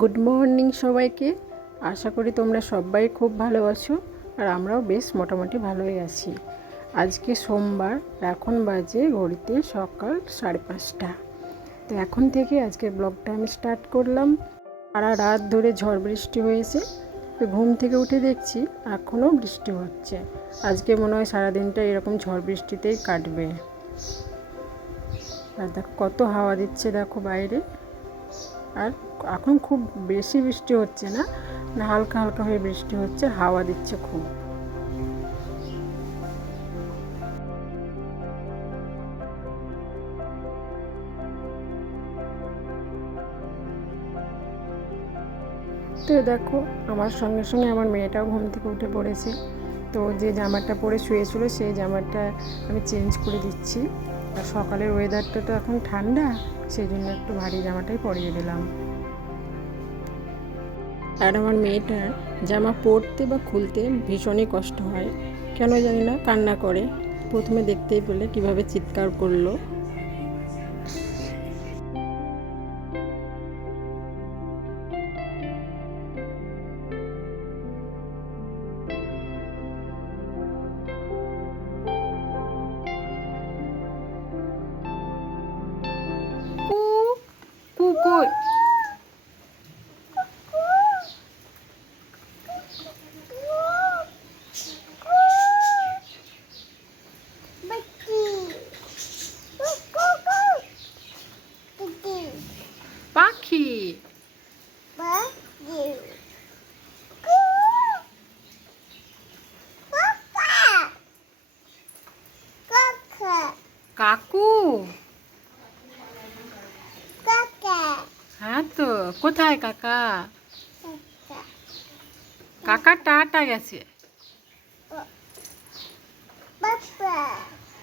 Good morning সবাইকে। আশা করি তোমরা সবাই খুব ভালো আছো, আর আমরাও বেশ মোটামুটি ভালোই আছি। আজকে সোমবার, এখন বাজে ঘড়িতে সকাল 5:30। তো এখন থেকে আজকের ব্লগটা আমি স্টার্ট করলাম। সারা রাত ধরে ঝড় বৃষ্টি হয়েছে, তো ঘুম থেকে উঠে দেখছি এখনও বৃষ্টি হচ্ছে। আজকে মনে হয় সারাদিনটা এরকম ঝড় বৃষ্টিতেই কাটবে। আর দেখো কত হাওয়া দিচ্ছে, দেখো বাইরে। আর এখন খুব বেশি বৃষ্টি হচ্ছে না, হালকা হালকা হয়ে বৃষ্টি হচ্ছে, হাওয়া দিচ্ছে খুব। তো দেখো আমার সঙ্গে সঙ্গে আমার মেয়েটাও ঘুম থেকে উঠে পড়েছে। তো যে জামাটা পরে শুয়েছিল সেই জামাটা আমি চেঞ্জ করে দিচ্ছি। আর সকালের ওয়েদারটা তো এখন ঠান্ডা, সেই জন্য একটু ভারী জামাটাই পরিয়ে দিলাম। আর আমার মেয়েটার জামা পরতে বা খুলতে ভীষণই কষ্ট হয়, কেন জানি না, কান্না করে। প্রথমে দেখতেই পেলে কিভাবে চিৎকার করলো। কুকুর পাখি কাকু। হ্যাঁ তো, কোথায় কাকা? কাকা টাটা গেছে।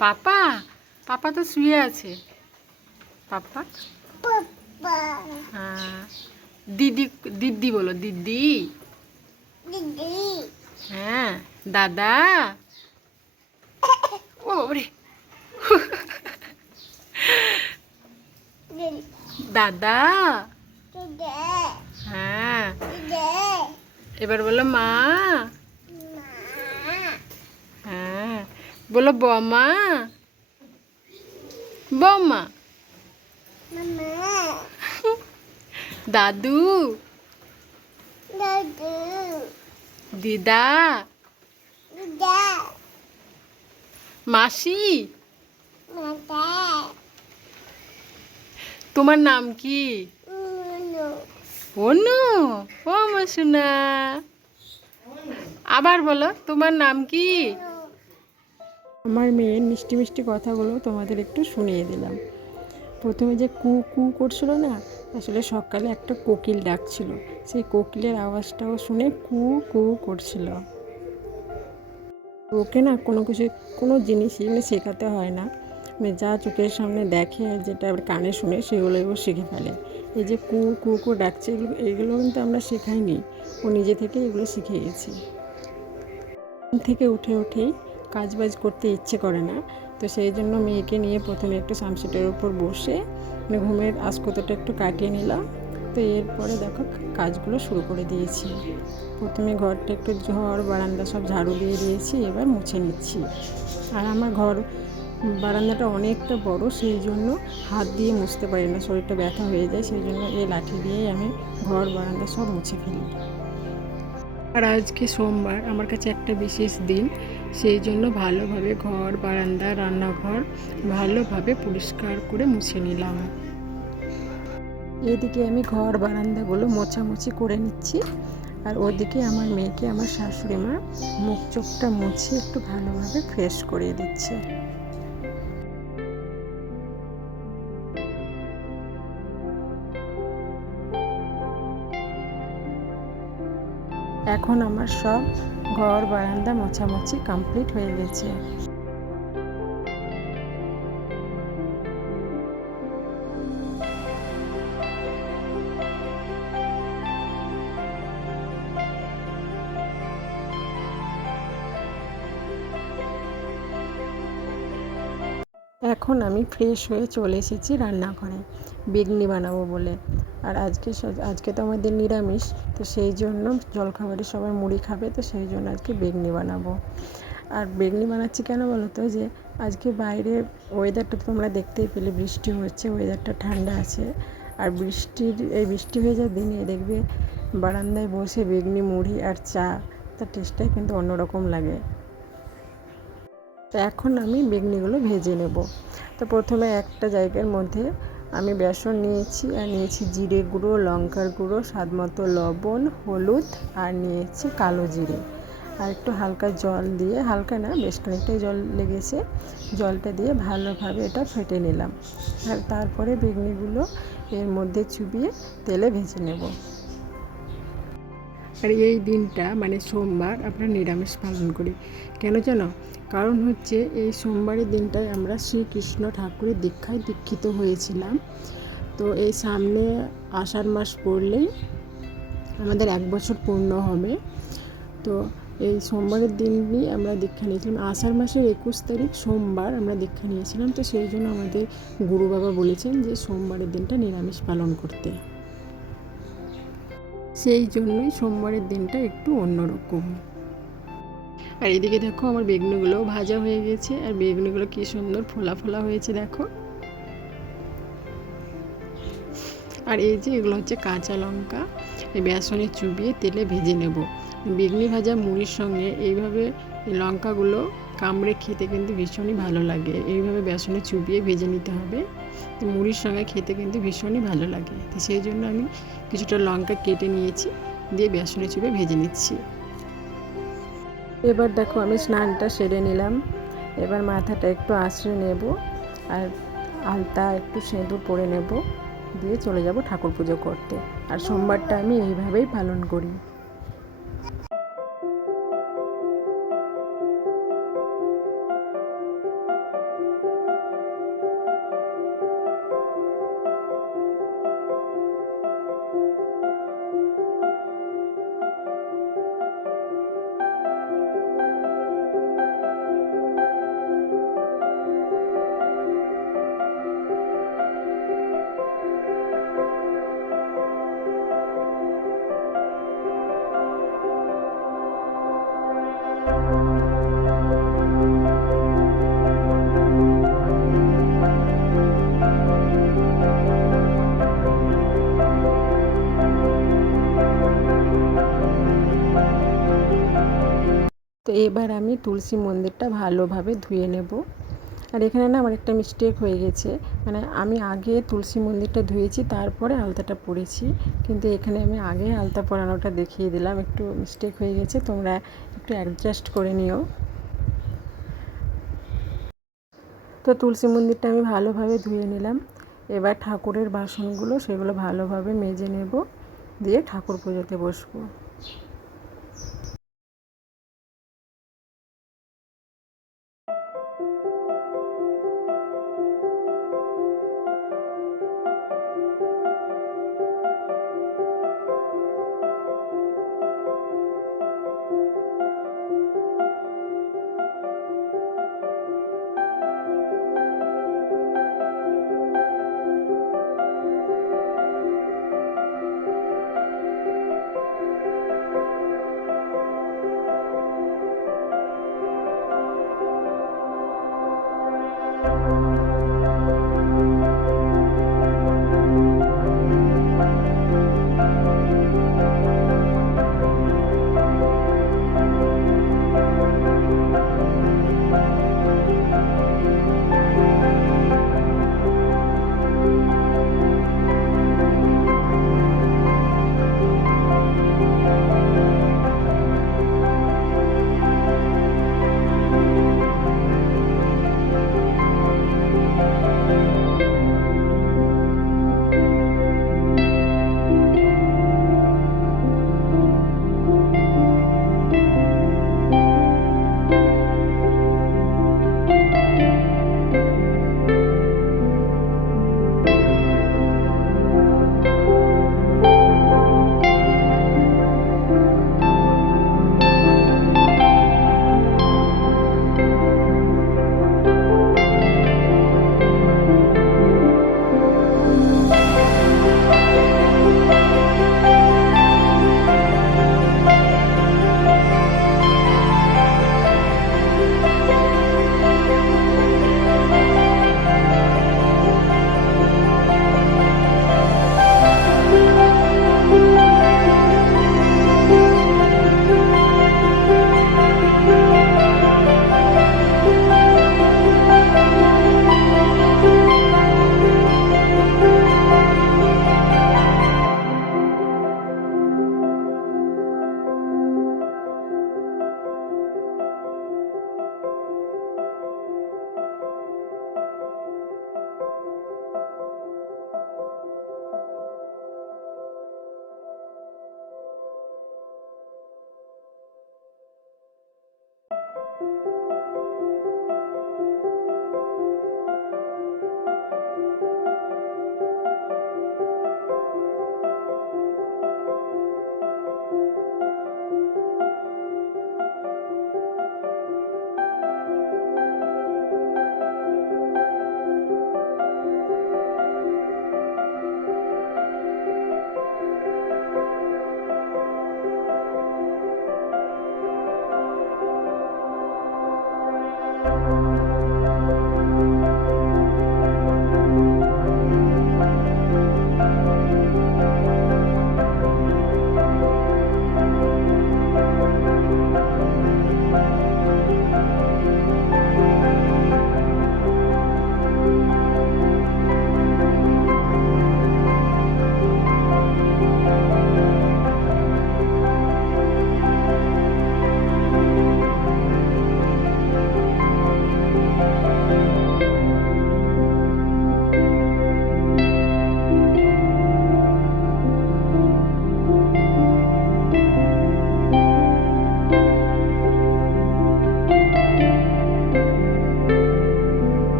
পাপা, পাপা তো শুয়ে আছে। পাপা, হ্যাঁ। দিদি, দিদি বলো, দিদি। হ্যাঁ। দাদা। ও রে, দাদা। হ্যাঁ। এবার বলো মা। হ্যাঁ, বলো বমা। বমা। দাদু। দিদা। মাসি। তোমার নাম কি? অনু। ও মাসুনা। আবার বলো, তোমার নাম কি? আমার মেয়ের মিষ্টি মিষ্টি কথাগুলো তোমাদের একটু শুনিয়ে দিলাম। প্রথমে যে কু কু করছিল না, আসলে সকালে একটা কোকিল ডাকছিল, সেই কোকিলের আওয়াজটাও শুনে কু কু করছিল। ওকে না কোনো জিনিসই শেখাতে হয় না, যা চোখের সামনে দেখে, যেটা কানে শুনে, সেগুলোই ও শিখে ফেলে। এই যে কু কু কু ডাকছে, এগুলো কিন্তু আমরা শেখাইনি, ও নিজে থেকে এগুলো শিখে গেছে। থেকে উঠেই কাজবাজ করতে ইচ্ছে করে না, তো সেই জন্য মেয়েকে নিয়ে প্রথমে একটু সামসেটের উপর বসে ঘুমের আস্কতটা একটু কাটিয়ে নিলাম। তো এরপরে দেখো কাজগুলো শুরু করে দিয়েছি। প্রথমে ঘরটা একটু বারান্দা সব ঝাড়ু দিয়ে দিয়েছি, এবার মুছে নিচ্ছি। আর আমার বারান্দাটা অনেকটা বড়, সেই জন্য হাত দিয়ে মুছতে পারি না, শরীরটা ব্যথা হয়ে যায়, সেই জন্য এই লাঠি দিয়েই আমি বারান্দা সব মুছে ফেলি। আর আজকে সোমবার, আমার কাছে একটা বিশেষ দিন, সেই জন্য ভালোভাবে বারান্দা, রান্নাঘর ভালোভাবে পরিষ্কার করে মুছে নিলাম। এদিকে আমি বারান্দাগুলো মোছামুছি করে নিচ্ছি, আর ওদিকে আমার মেয়েকে আমার শাশুড়ি মা মুখ চোখটা মুছে একটু ভালোভাবে ফ্রেশ করে দিচ্ছে। এখন আমার সব বারান্দা মোছামুছি কমপ্লিট হয়ে গেছে। এখন আমি ফ্রেশ হয়ে চলে এসেছি রান্নাঘরে, বেগনি বানাবো বলে। আর আজকে তো আমাদের নিরামিষ, তো সেই জন্য জলখাবারে সবাই মুড়ি খাবে, তো সেই জন্য আজকে বেগনি বানাবো। আর বেগনি বানাচ্ছি কেন বলো তো, যে আজকে বাইরে ওয়েদারটা তো তোমরা দেখতেই পেলে, বৃষ্টি হচ্ছে, ওয়েদারটা ঠান্ডা আছে। আর এই বৃষ্টি হয়ে যাওয়ার দিনে দেখবে বারান্দায় বসে বেগনি মুড়ি আর চা, তার টেস্টটাই কিন্তু অন্যরকম লাগে। তো এখন আমি বেগনিগুলো ভেজে নেব। তো প্রথমে একটা জায়গার মধ্যে আমি বেসন নিয়েছি, আর নিয়েছি জিরে গুঁড়ো, লঙ্কার গুঁড়ো, স্বাদ মতো লবণ, হলুদ, আর নিয়েছি কালো জিরে, আর একটু হালকা জল দিয়ে, হালকা না বেশ খানিকটাই জল লেগেছে, জলটা দিয়ে ভালোভাবে এটা ফেটে নিলাম। আর তারপরে বেগনিগুলো এর মধ্যে চুবিয়ে তেলে ভেজে নেব। আর এই দিনটা মানে সোমবার আমরা নিরামিষ পালন করি, কেন জানো? কারণ হচ্ছে এই সোমবারের দিনটায় আমরা শ্রীকৃষ্ণ ঠাকুরের দীক্ষিত হয়েছিলাম। তো এই সামনে আষাঢ় মাস পড়লেই আমাদের 1 বছর পূর্ণ হবে। তো এই সোমবারের দিনই আমরা দীক্ষা নিয়েছিলাম, আষাঢ় মাসের 21 তারিখ সোমবার আমরা দীক্ষা নিয়েছিলাম। তো সেই জন্য আমাদের গুরু বাবা বলেছেন যে সোমবারের দিনটা নিরামিষ পালন করতে। সেই জন্যই সোমবারের দিনটা একটু অন্যরকম। আর এদিকে দেখো আমার বেগুনিগুলোও ভাজা হয়ে গেছে, আর বেগুনিগুলো কি সুন্দর ফোলা ফোলা হয়েছে দেখো। আর এই যে এগুলো হচ্ছে কাঁচা লঙ্কা, এই বেসনে চুবিয়ে তেলে ভেজে নেব। বেগুনি ভাজা মুড়ির সঙ্গে এইভাবে লঙ্কাগুলো কামড়ে খেতে কিন্তু ভীষণই ভালো লাগে। এইভাবে বেসনে চুবিয়ে ভেজে নিতে হবে, তো মুড়ির সঙ্গে খেতে কিন্তু ভীষণই ভালো লাগে। তো সেই জন্য আমি কিছুটা লঙ্কা কেটে নিয়েছি, দিয়ে বেসনে চুবিয়ে ভেজে নিচ্ছি। এবার দেখো আমি স্নানটা সেরে নিলাম, এবার মাথাটা একটু আঁচড়ে নেব, আর আলতা একটু সিঁদুর পরে নেব, দিয়ে চলে যাব ঠাকুর পুজো করতে। আর সোমবারটা আমি এইভাবেই পালন করি। তো এবার আমি তুলসী মন্দিরটা ভালোভাবে ধুয়ে নেব। আর এখানে না আমার একটা মিস্টেক হয়ে গেছে, মানে আমি আগে তুলসী মন্দিরটা ধুয়েছি, তারপরে আলতাটা পরেছি, কিন্তু এখানে আমি আগে আলতা পরানোটা দেখিয়ে দিলাম, একটু মিস্টেক হয়ে গেছে, তোমরা একটু অ্যাডজাস্ট করে নিও। তো তুলসী মন্দিরটা আমি ভালোভাবে ধুয়ে নিলাম। এবার ঠাকুরের বাসনগুলো সেগুলো ভালোভাবে মেজে নেব, দিয়ে ঠাকুর পুজোতে বসবো।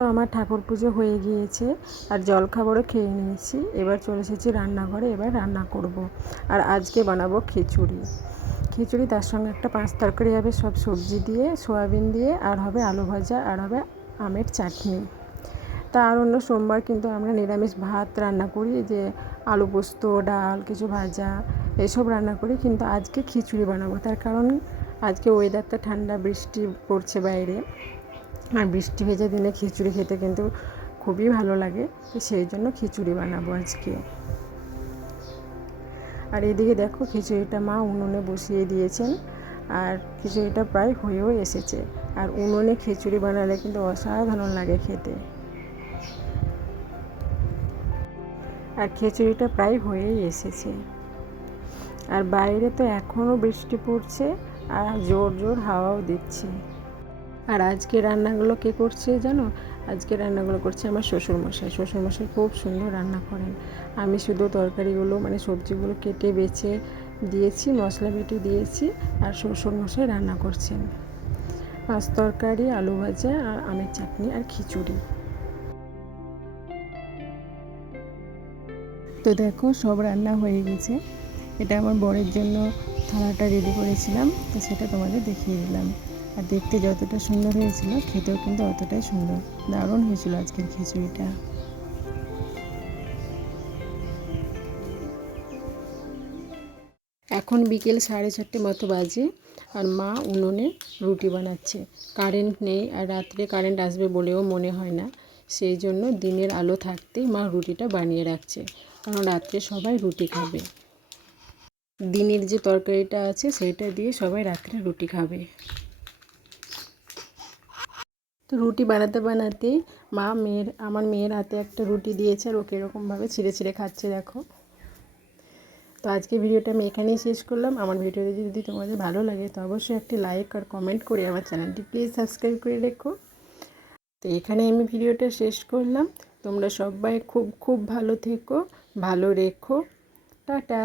তো আমার ঠাকুর পুজো হয়ে গিয়েছে আর জলখাবারও খেয়ে নিয়েছি। এবার চলে এসেছি রান্নাঘরে, এবার রান্না করব। আর আজকে বানাবো খিচুড়ি। খিচুড়ি তার সঙ্গে একটা পাঁচ তরকারি হবে, সব সবজি দিয়ে, সয়াবিন দিয়ে, আর হবে আলু ভাজা, আর হবে আমের চাটনি। তা আর অন্য সোমবার কিন্তু আমরা নিরামিষ ভাত রান্না করি, যে আলু পোস্ত, ডাল, কিছু ভাজা এসব রান্না করি, কিন্তু আজকে খিচুড়ি বানাবো। তার কারণ আজকে ওয়েদারটা ঠান্ডা, বৃষ্টি পড়ছে বাইরে, আর বৃষ্টি ভেজা দিনে খিচুড়ি খেতে কিন্তু খুবই ভালো লাগে। তো সেই জন্য খিচুড়ি বানাবো আজকে। আর এদিকে দেখো খিচুড়িটা মা উনুনে বসিয়ে দিয়েছেন, আর খিচুড়িটা প্রায় হয়েও এসেছে। আর উনুনে খিচুড়ি বানালে কিন্তু অসাধারণ লাগে খেতে। আর খিচুড়িটা প্রায় হয়েই এসেছে। আর বাইরে তো এখনও বৃষ্টি পড়ছে, আর জোর জোর হাওয়াও দিচ্ছে। আর আজকে রান্নাগুলো কে করছে জানো? আজকে রান্নাগুলো করছে আমার শ্বশুরমশাই। শ্বশুরমশাই খুব সুন্দর রান্না করেন। আমি শুধু তরকারিগুলো মানে সবজিগুলো কেটে বেছে দিয়েছি, মশলা বেটে দিয়েছি, আর শ্বশুরমশাই রান্না করছেন মাছ তরকারি, আলু ভাজা, আর আমের চাটনি, আর খিচুড়ি। তো দেখো সব রান্না হয়ে গেছে। এটা আমার বরের জন্য থালাটা রেডি করেছিলাম, তো সেটা তোমাদের দেখিয়ে দিলাম। আর দেখতে যতটা সুন্দর হয়েছিল, খেতেও কিন্তু অতটাই সুন্দর, দারুণ হয়েছিল আজকের খিচুড়িটা। এখন বিকেল 4:30 মতো বাজে, আর মা উনুনে রুটি বানাচ্ছে। কারেন্ট নেই, আর রাত্রে কারেন্ট আসবে বলেও মনে হয় না। সেই জন্য দিনের আলো থাকতেই মা রুটিটা বানিয়ে রাখছে, কারণ রাত্রে সবাই রুটি খাবে। দিনের যে তরকারিটা আছে সেইটা দিয়ে সবাই রাত্রে রুটি খাবে। তো রুটি বানাতে বানাতেই মা আমার মেয়ের হাতে একটা রুটি দিয়েছে, আর ওকে এরকমভাবে ছিঁড়ে ছিঁড়ে খাচ্ছে দেখো। তো আজকে ভিডিওটা আমি এখানেই শেষ করলাম। আমার ভিডিওটি যদি তোমাদের ভালো লাগে তো অবশ্যই একটি লাইক আর কমেন্ট করে আমার চ্যানেলটি প্লিজ সাবস্ক্রাইব করে রেখো। তো এখানে আমি ভিডিওটা শেষ করলাম। তোমরা সবাই খুব খুব ভালো থেকো, ভালো রেখো। টাটা।